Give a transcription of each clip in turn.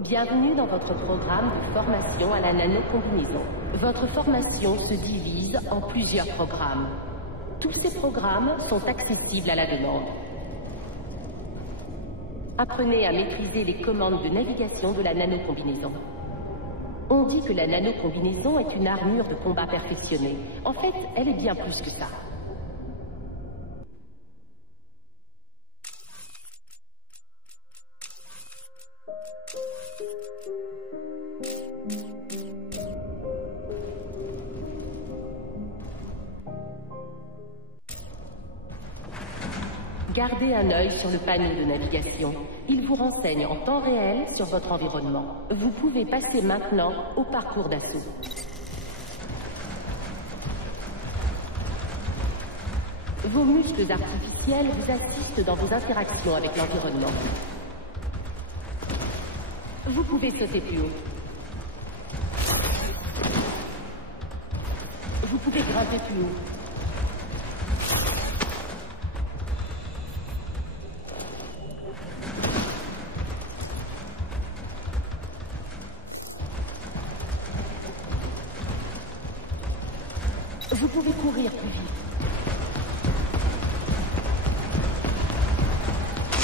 Bienvenue dans votre programme de formation à la nanocombinaison. Votre formation se divise en plusieurs programmes. Tous ces programmes sont accessibles à la demande. Apprenez à maîtriser les commandes de navigation de la nanocombinaison. On dit que la nanocombinaison est une armure de combat perfectionnée. En fait, elle est bien plus que ça. Gardez un œil sur le panneau de navigation. Il vous renseigne en temps réel sur votre environnement. Vous pouvez passer maintenant au parcours d'assaut. Vos muscles artificiels vous assistent dans vos interactions avec l'environnement. Vous pouvez sauter plus haut. Vous pouvez grimper plus haut. Vous pouvez courir plus vite.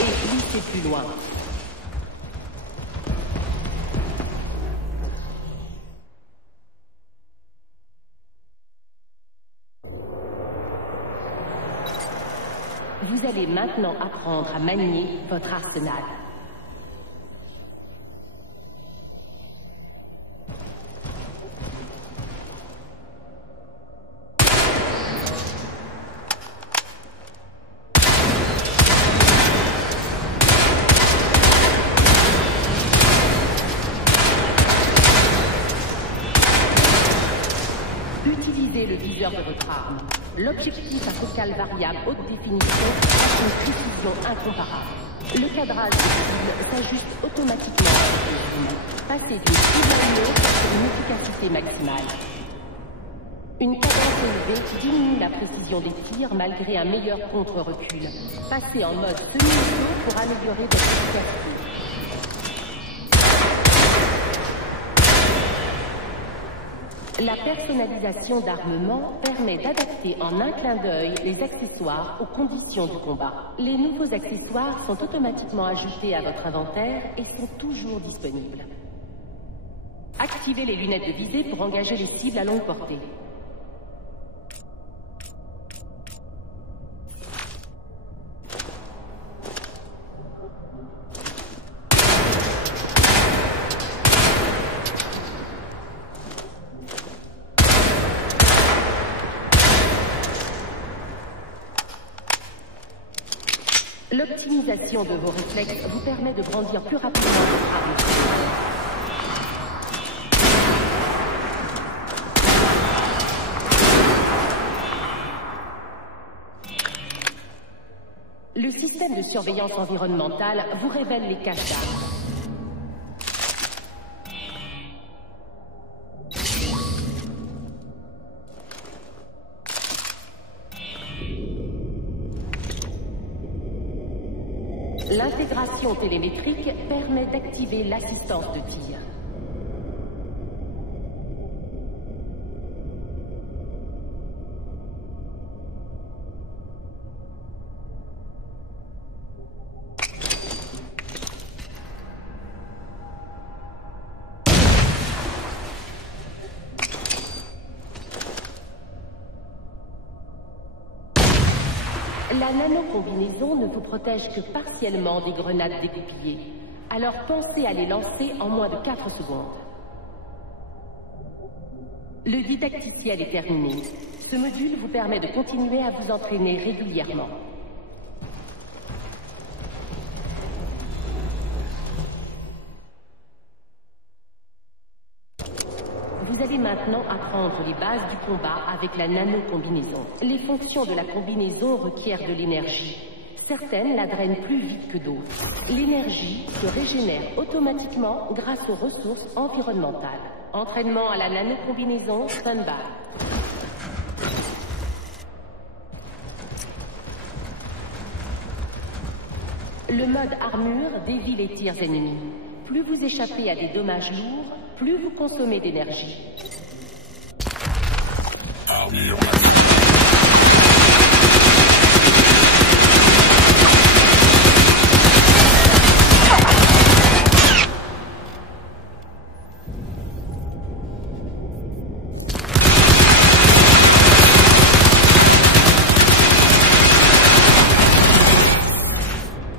Et glisser plus loin. Vous allez maintenant apprendre à manier votre arsenal. Utilisez le viseur de votre arme. L'objectif à focale variable haute définition a une précision incomparable. Le cadrage des cibles s'ajuste automatiquement avec le zoom. Passez d'une cible à une autre pour une efficacité maximale. Une cadence élevée diminue la précision des tirs malgré un meilleur contre-recul. Passez en mode semi-auto pour améliorer votre efficacité. La personnalisation d'armement permet d'adapter en un clin d'œil les accessoires aux conditions du combat. Les nouveaux accessoires sont automatiquement ajoutés à votre inventaire et sont toujours disponibles. Activez les lunettes de visée pour engager les cibles à longue portée. L'optimisation de vos réflexes vous permet de brandir plus rapidement votre arme. Le système de surveillance environnementale vous révèle les caches d'armes. L'intégration télémétrique permet d'activer l'assistance de tir. La nanocombinaison ne vous protège que partiellement des grenades dégoupillées. Alors pensez à les lancer en moins de 4 secondes. Le didacticiel est terminé. Ce module vous permet de continuer à vous entraîner régulièrement. Vous allez maintenant apprendre les bases du combat avec la nano-combinaison. Les fonctions de la combinaison requièrent de l'énergie. Certaines la drainent plus vite que d'autres. L'énergie se régénère automatiquement grâce aux ressources environnementales. Entraînement à la nano-combinaison stand-by. Le mode armure dévie les tirs ennemis. Plus vous échappez à des dommages lourds, plus vous consommez d'énergie. Armure.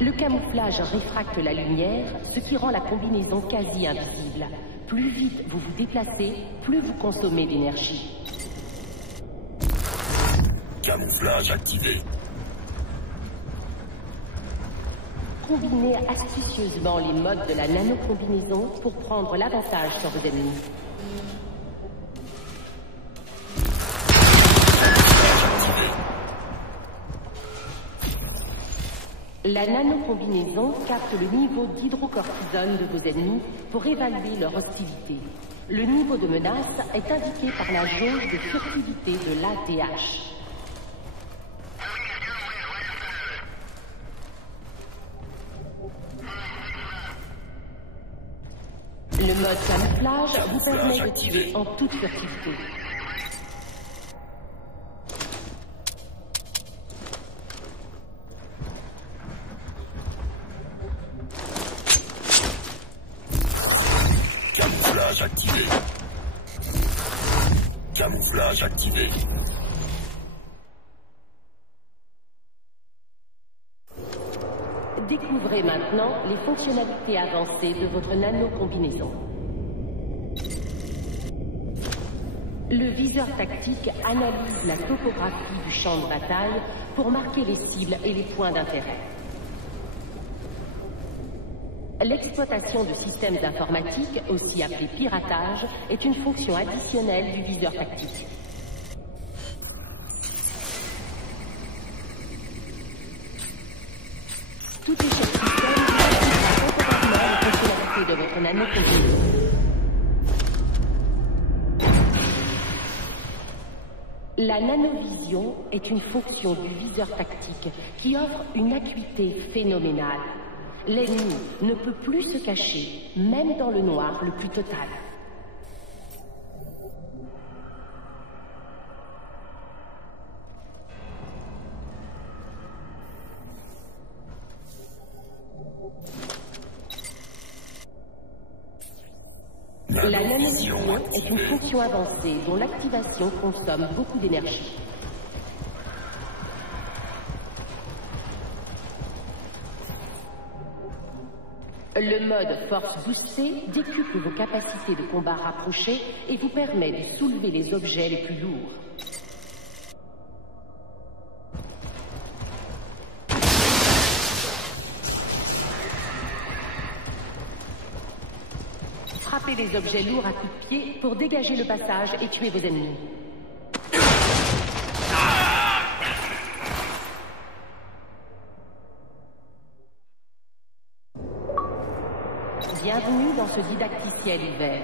Le camouflage réfracte la lumière, ce qui rend la combinaison quasi invisible. Plus vite vous vous déplacez, plus vous consommez d'énergie. Camouflage activé. Combinez astucieusement les modes de la nano-combinaison pour prendre l'avantage sur vos ennemis. La nano-combinaison capte le niveau d'hydrocortisone de vos ennemis pour évaluer leur hostilité. Le niveau de menace est indiqué par la jauge de furtivité de l'ATH. Le mode camouflage vous permet de tuer en toute furtivité. Camouflage activé. Camouflage activé. Découvrez maintenant les fonctionnalités avancées de votre nano-combinaison. Le viseur tactique analyse la topographie du champ de bataille pour marquer les cibles et les points d'intérêt. L'exploitation de systèmes d'informatique, aussi appelé piratage, est une fonction additionnelle du viseur tactique. Tout échec système activera temporairement les fonctionnalités de votre nano-combinaison. La nanovision est une fonction du viseur tactique qui offre une acuité phénoménale. L'ennemi ne peut plus se cacher, même dans le noir le plus total. La nanovision est une fonction avancée dont l'activation consomme beaucoup d'énergie. Le mode force boostée décuple vos capacités de combat rapprochées et vous permet de soulever les objets les plus lourds. Frappez les objets lourds à coups de pied pour dégager le passage et tuer vos ennemis. Bienvenue dans ce didacticiel hiver.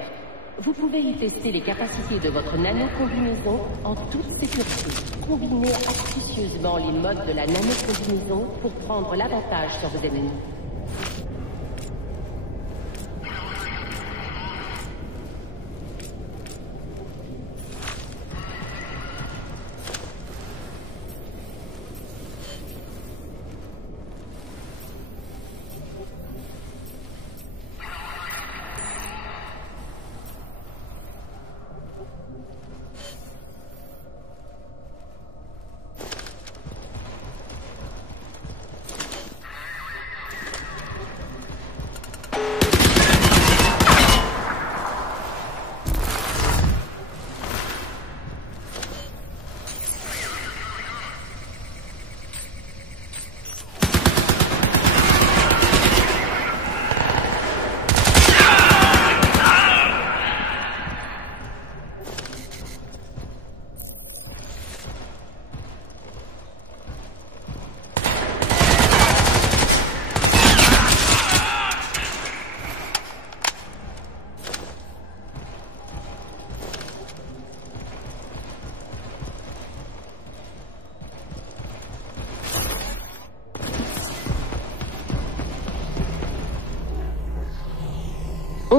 Vous pouvez y tester les capacités de votre nano-combinaison en toute sécurité. Combinez astucieusement les modes de la nano-combinaison pour prendre l'avantage sur vos ennemis.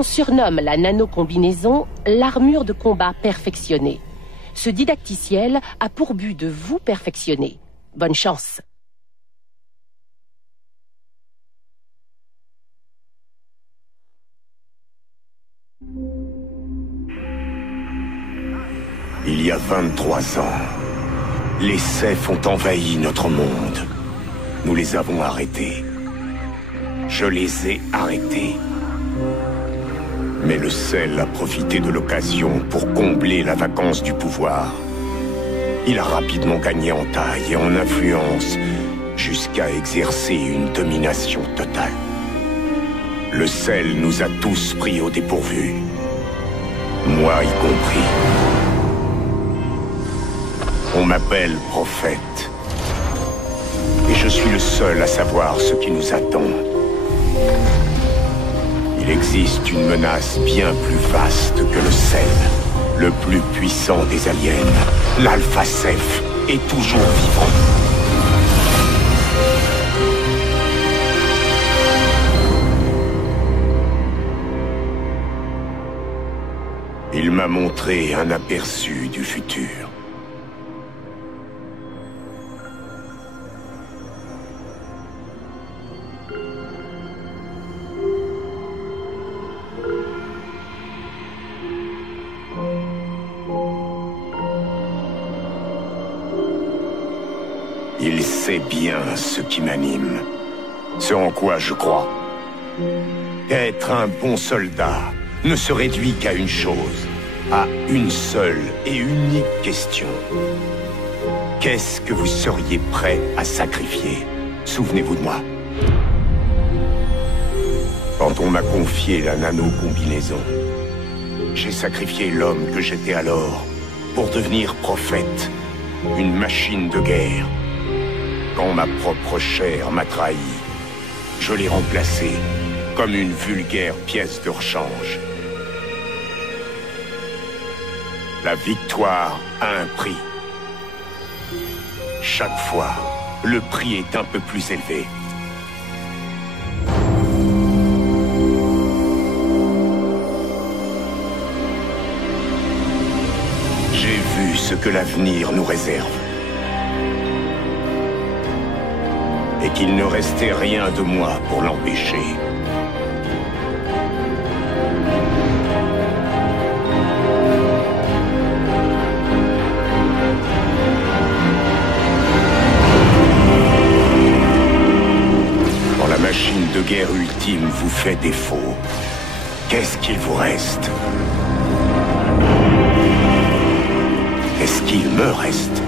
On surnomme la nanocombinaison l'armure de combat perfectionnée. Ce didacticiel a pour but de vous perfectionner. Bonne chance. Il y a 23 ans, les Cephes ont envahi notre monde. Nous les avons arrêtés. Je les ai arrêtés. Mais le Sel a profité de l'occasion pour combler la vacance du pouvoir. Il a rapidement gagné en taille et en influence, jusqu'à exercer une domination totale. Le Sel nous a tous pris au dépourvu. Moi y compris. On m'appelle prophète. Et je suis le seul à savoir ce qui nous attend. Il existe une menace bien plus vaste que le Sel. Le plus puissant des aliens, l'Alpha Ceph, est toujours vivant. Il m'a montré un aperçu du futur. Il sait bien ce qui m'anime, ce en quoi je crois. Être un bon soldat ne se réduit qu'à une chose, à une seule et unique question. Qu'est-ce que vous seriez prêt à sacrifier? Souvenez-vous de moi. Quand on m'a confié la nano-combinaison, j'ai sacrifié l'homme que j'étais alors pour devenir prophète, une machine de guerre. Quand ma propre chair m'a trahi, je l'ai remplacée comme une vulgaire pièce de rechange. La victoire a un prix. Chaque fois, le prix est un peu plus élevé. J'ai vu ce que l'avenir nous réserve. Et qu'il ne restait rien de moi pour l'empêcher. Quand la machine de guerre ultime vous fait défaut, qu'est-ce qu'il vous reste? Qu'est-ce qu'il me reste?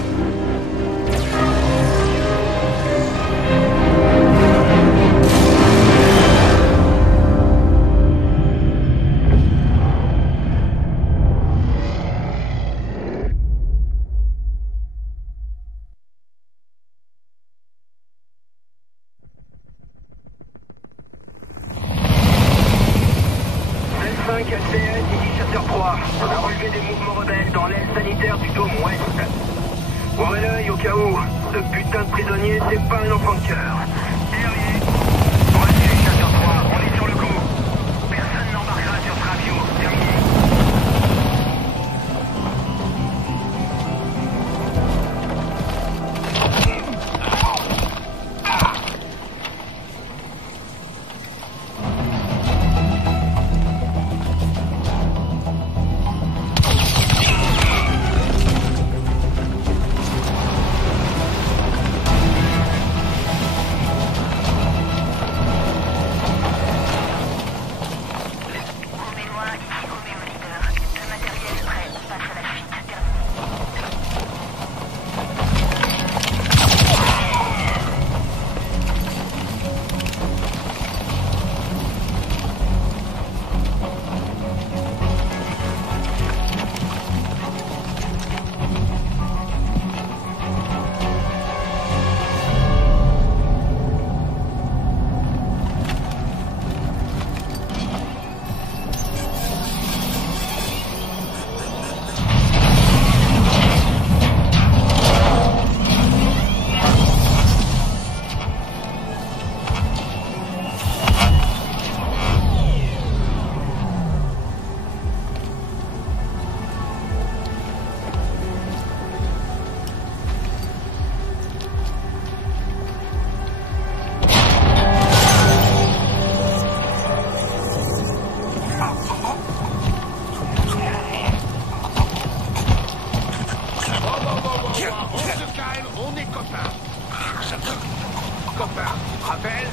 copain, tu te rappelles?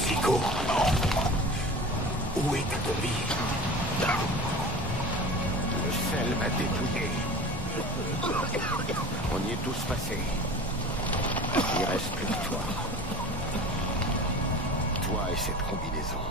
Zico, où est ta combi? Le sel m'a dépouillé. On y est tous passés. Il reste plus que toi. Toi et cette combinaison.